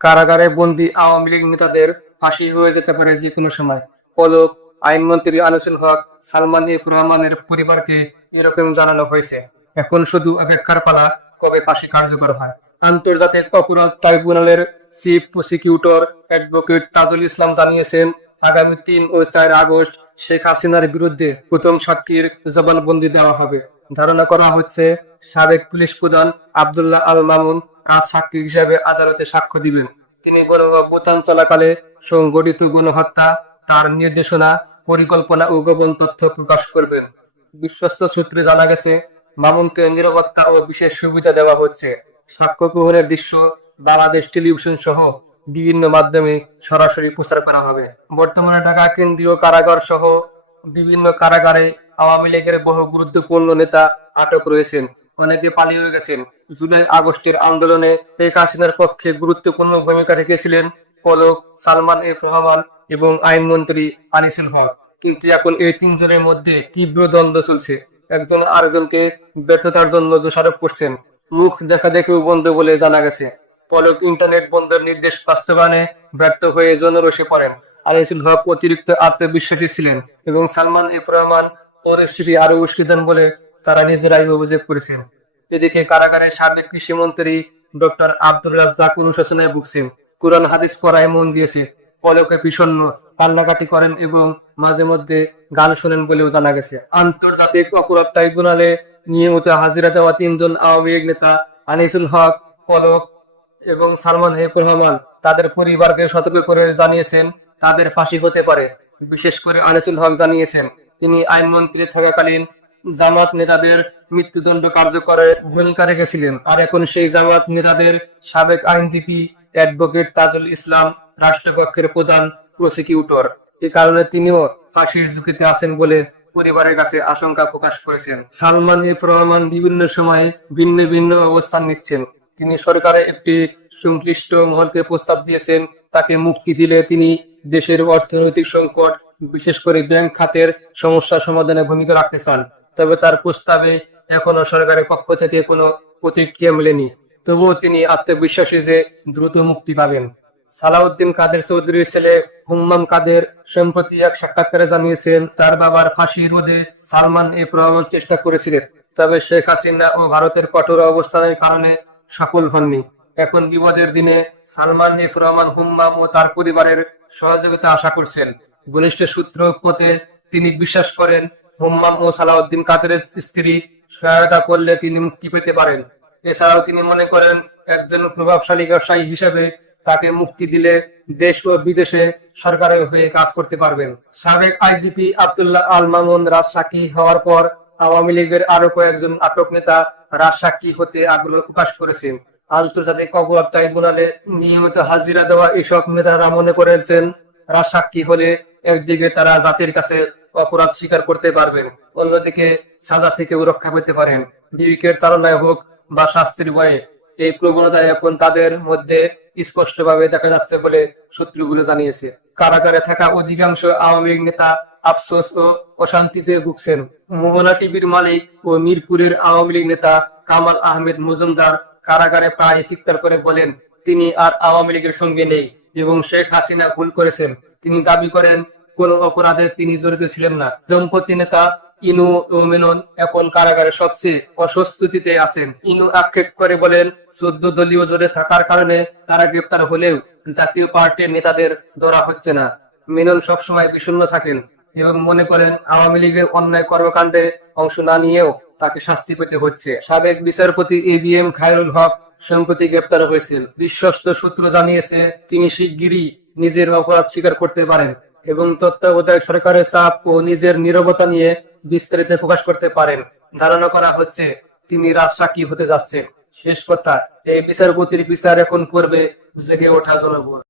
কারাগারে বন্দী আওয়ামী লীগ নেতাদের ফাঁসি হয়ে যেতে পারে যে কোনো সময়। পলক, আইনমন্ত্রী আনিসুল হক, সালমান এফ রহমানের পরিবারকে এরকম জানানো হয়েছে। এখন শুধু অপেক্ষার পালা, কবে ফাঁসি কার্যকর হয়? আন্তর্জাতিক অপরাধ ট্রাইব্যুনালের chief prosecutor advocate Tajul Islam জানিয়েছেন, আগামী তিন ও চার আগস্ট শেখ হাসিনার বিরুদ্ধে প্রথম সাক্ষীর জবানবন্দি দেওয়া হবে। ধারণা করা হচ্ছে, সাবেক পুলিশ প্রধান আবদুল্লাহ আল মামুন আজ সাক্ষী হিসাবে আদালতে সাক্ষ্য দিবেন। তিনি গণঅভ্যুত্থান চলাকালে সংগঠিত গণহত্যা, তার নির্দেশনা, পরিকল্পনা ও গোপন তথ্য প্রকাশ করবেন। বিশ্বস্ত সূত্রে জানা গেছে, মামুনকে নিরাপত্তা ও বিশেষ সুবিধা দেওয়া হচ্ছে। সাক্ষ্য গ্রহণের দৃশ্য বাংলাদেশ টেলিভিশন সহ বিভিন্ন মাধ্যমে সরাসরি প্রচার করা হবে। বর্তমানে ঢাকা কেন্দ্রীয় কারাগার সহ বিভিন্ন কারাগারে আওয়ামী লীগের বহু গুরুত্বপূর্ণ নেতা আটক রয়েছেন। অনেকে পালিয়ে গেছেন। জুলাই আগস্টের আন্দোলনে শেখ হাসিনার পক্ষে গুরুত্বপূর্ণ ভূমিকা রেখেছিলেন পলক, সালমান এফ রহমান এবং আইনমন্ত্রী আনিসুল হক। কিন্তু এখন এই তিনজনের মধ্যে তীব্র দ্বন্দ্ব চলছে। একজন আরেকজনকে ব্যর্থতার জন্য দোষারোপ করছেন। মুখ দেখা দেখেও বন্ধ বলে জানা গেছে। পলক ইন্টারনেট বন্ধের নির্দেশ বাস্তবায়নে ব্যর্থ হয়ে জনরসে পড়েন। আনিসুল হক অতিরিক্ত আত্মবিশ্বাসী ছিলেন এবং সালমান এফ রহমান পরিস্থিতি আরও উস্কে দেন বলে তারা নিজেরাই অভিযোগ করেছেন। এদিকে কারাগারের সাবেক কৃষিমন্ত্রী ডক্টর আব্দুল রাজ্জাক অনুশাসনায় ভুগছেন। কোরআন হাদিস পড়ায় মন দিয়েছে পলকে বিষণ্ণ কান্নাকাটি করেন এবং মাঝে মধ্যে গান শোনেন বলেও জানা গেছে। আন্তর্জাতিক অপরাধ ট্রাইব্যুনালে নিয়মিত হাজিরা দেওয়া তিনজন আওয়ামী লীগ নেতা আনিসুল হক, পলক এবং সালমান হেফ রহমান তাদের পরিবারকে সতর্ক করে জানিয়েছেন, তাদের ফাঁসি হতে পারে। বিশেষ করে আনিসুল হক জানিয়েছেন, তিনি আইনমন্ত্রী থাকাকালীন জামাত নেতাদের মৃত্যুদণ্ড কার্যকরে ভূমিকা রেখেছিলেন। আর এখন সেই জামাত নেতাদের সাবেক আইনজীবী অ্যাডভোকেট তাজুল ইসলাম রাষ্ট্রপক্ষের প্রধান প্রসিকিউটর। এ কারণে তিনিও ফাঁসির ঝুঁকিতে আছেন বলে পরিবারের কাছে আশঙ্কা প্রকাশ করেছেন। সালমান এফ রহমান বিভিন্ন সময়ে ভিন্ন ভিন্ন অবস্থান নিচ্ছেন। তিনি সরকারের একটি সংশ্লিষ্ট মহলকে প্রস্তাব দিয়েছেন। তাকে মুক্তি দিলে তিনি দেশের অর্থনৈতিক সংকট, বিশেষ করে ব্যাংক খাতের সমস্যা সমাধানে ভূমিকা রাখতে চান। তবে তার প্রস্তাবে এখনও সরকারের পক্ষ থেকে কোনো প্রতিক্রিয়া মেলেনি। তবুও তিনি আত্মবিশ্বাসী যে দ্রুত মুক্তি পাবেন। সালাউদ্দিন কাদের চৌধুরীর ছেলে হুম্মাম কাদের সম্প্রতি এক সাক্ষাৎকারে জানিয়েছেন, তার বাবার ফাঁসি রোধে সালমান এফ রহমান চেষ্টা করেছিলেন। তবে শেখ হাসিনা ও ভারতের কঠোর অবস্থানের কারণে সফল হননি। এখন বিপদের দিনে সালমান এফ রহমান হুম্মাম ও তার পরিবারের সহযোগিতা আশা করছেন। ঘনিষ্ঠ সূত্র মতে তিনি বিশ্বাস করেন ও সালাউদ্দিন কাদেরের স্ত্রী সহায়তা করলে তিনি মুক্তি পেতে পারেন। এছাড়াও তিনি মনে করেন, একজন প্রভাবশালী ব্যবসায়ী হিসেবে তাকে মুক্তি দিলে দেশ ও বিদেশে সরকারের হয়ে কাজ করতে পারবেন। সাবেক আইজিপি আব্দুল্লাহ আল মামুন রাজসাক্ষী হওয়ার পর আওয়ামী লীগের আরও কয়েকজন আটক নেতা রাজসাক্ষী হতে আগ্রহ প্রকাশ করেছেন। আন্তর্জাতিক অপরাধ ট্রাইব্যুনালে নিয়মিত হাজিরা দেওয়া এসব নেতারা মনে করেছেন, রাজসাক্ষী হলে একদিকে তারা জাতির কাছে অপরাধ স্বীকার করতে পারবেন। অন্যদিকে সাজা থেকেও রক্ষা পেতে পারেন। বিবেকের তাড়নায় হোক বা শাস্তির ভয়ে এই প্রবণতা এখন তাদের মধ্যে স্পষ্টভাবে দেখা যাচ্ছে বলে সূত্রগুলো জানিয়েছে। কারাগারে থাকা অধিকাংশ আওয়ামী নেতা আফসোস ও অশান্তিতে ভুগছেন। মোহনা টিভির মালিক ও মিরপুরের আওয়ামী লীগ নেতা কামাল আহমেদ মজুমদার কারাগারে প্রায় চিৎকার করে বলেন, তিনি আর আওয়ামী লীগের সঙ্গে নেই এবং শেখ হাসিনা ভুল করেছেন। তিনি দাবি করেন কোন অপরাধে তিনি জড়িত ছিলেন না। দম্পতি নেতা ইনু ও মেনন এখন কারাগারে সবচেয়ে অস্বস্তিতে আছেন। ইনু আক্ষেপ করে বলেন, চোদ্দ দলীয় জোরে থাকার কারণে তারা গ্রেপ্তার হলেও জাতীয় পার্টির নেতাদের ধরা হচ্ছে না। মেনন সবসময় বিষণ্ণ থাকেন এবং মনে করেন আওয়ামী লীগের অন্যায় কর্মকাণ্ডে অংশ না নিয়েও তাকে শাস্তি পেতে হচ্ছে। সাবেক বিচারপতি A B M Khairul Haque সম্প্রতি গ্রেপ্তার হয়েছেন। বিশ্বস্ত সূত্র জানিয়েছে, তিনি শিগগিরই নিজের অপরাধ স্বীকার করতে পারেন। এবং তত্ত্বাবধায়ক সরকারের চাপ ও নিজের নিরবতা নিয়ে বিস্তারিত প্রকাশ করতে পারেন। ধারণা করা হচ্ছে, তিনি রাজসাক্ষী হতে যাচ্ছেন। শেষ কথা, এই বিচারপতির বিচার এখন করবে জেগে ওঠা জনগণ।